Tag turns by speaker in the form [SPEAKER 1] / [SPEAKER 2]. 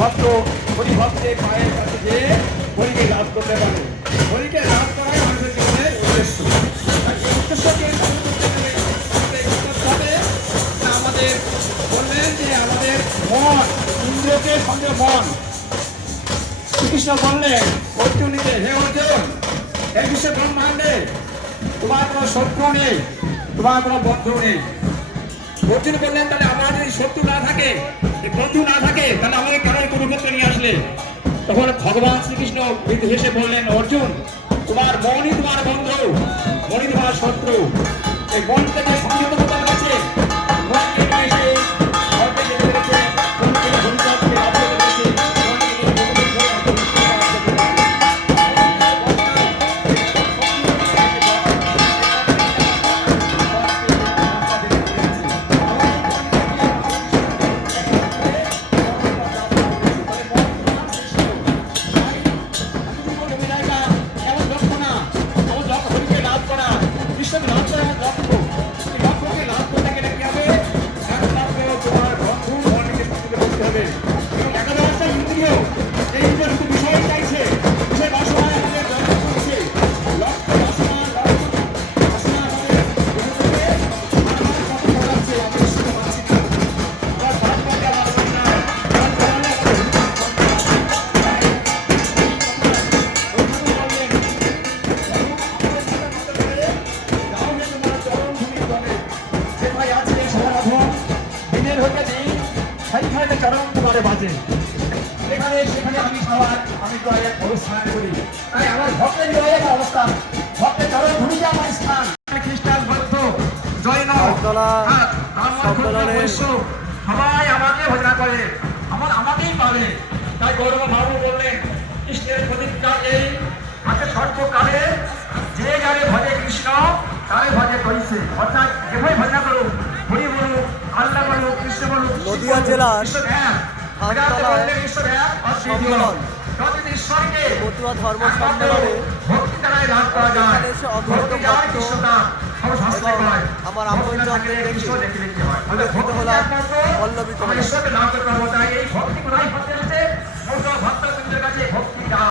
[SPEAKER 1] ভক্ত হরি ভক্তের পায়ের কাছে যে হরিকে লাভ করতে পারে। হরিকে লাভ করাই আমাদের জীবনের উদ্দেশ্য। উদ্দেশ্যকে আমাদের বললেন যে আমাদের মন ইন্দ্রিয়কে সঙ্গে মন। শ্রীকৃষ্ণ বললেন, অর্জুনীকে হে অর্জুন এই বিশ্ব ব্রহ্মাণ্ডে তোমার কোনো শত্রু নেই, তোমার বন্ধু নেই। অর্জুন বললেন, তাহলে আমার যদি শত্রু না থাকে বন্ধু না থাকে, তাহলে আমাকে কেন কুরুক্ষেত্রে নিয়ে আসলে। তখন ভগবান শ্রীকৃষ্ণ হেসে বললেন, অর্জুন, তোমার মনই তোমার বন্ধু, মনই তোমার শত্রু। এই মনটাকে সংযত সেইখানে চরম বাজে এখানে সেখানে আমি সবার আমি তো এক অনুষ্ঠান করি। তাই আমার ভক্তের হৃদয়ে একটা অবস্থা ভক্তের চরম ভূমিকা আমার স্থান। খ্রিস্টান
[SPEAKER 2] আগতলা
[SPEAKER 1] হ্যাঁ, সবাই আমাকে ভজনা করে। আমার আমাকেই পাবে। তাই গৌরব বাবু বললেন কৃষ্ণের প্রতিজ্ঞা এই আছে সর্বকালে যে যারে ভজে কৃষ্ণ তারে ভজে করিছে। অর্থাৎ যেভাবে ভজনা করুক হরি
[SPEAKER 2] নদিয়া জেলার। সম্মেলন। মতুয়া ধর্ম সম্মেলনে এসে এবং আমার
[SPEAKER 1] ভক্তি না
[SPEAKER 2] আপনজন
[SPEAKER 1] থাকলে
[SPEAKER 2] দেখে
[SPEAKER 1] ঈশ্বর দেখে দেখতে হয়।
[SPEAKER 2] পুলকিত
[SPEAKER 1] ভক্তি
[SPEAKER 2] হলাম
[SPEAKER 1] একমাত্র
[SPEAKER 2] পল্লবিত